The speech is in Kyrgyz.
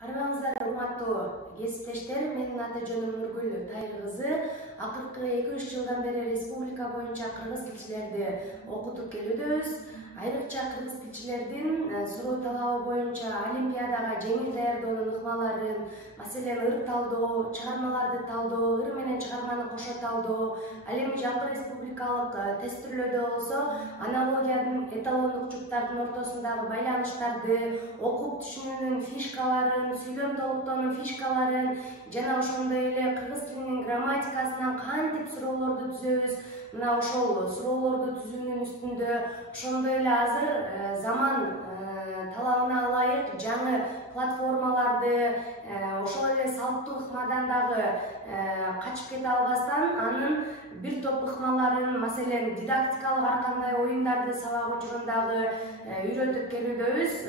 Арбаңыздар урматтуу кесиптештер, менин аты-жөнүм Нургүл Тайыр кызы. Акыркы 2-3 жылдан бери республика боюнча кыргыз тилчилерди окутуп келүүдөбүз. Айрыкча кыргыз тилчилердин суроо талабы боюнча олимпиадага жеңил даярдоонун ыкмаларын, маселен ыр талдоо, чыгармаларды талдоо, ыр менен чыгарманы кошо талдоо, ал эми жалпы республикалык тестирлөөдө болсо аналогиядын, эталондук жуптардын ортосундагы байланыштарды, окуп түшүнүүнүн фишкаларын, сүйлөм толуктоонун фишкаларын жана ошондой эле кыргыз тилинин грамматикасынан кантип суроолорду түзөбүз, мына ошол суроолорду түзүүнүн үстүндө ошондой эле азыр заман талабына ылайык жаңы платформаларды, ошол эле салттуу ыкмадан дагы качып кете албастан анын бир топ ыкмаларын, маселен дидактикалык ар кандай оюндарды сабак учурундагы үйрөтүп келүүбүз.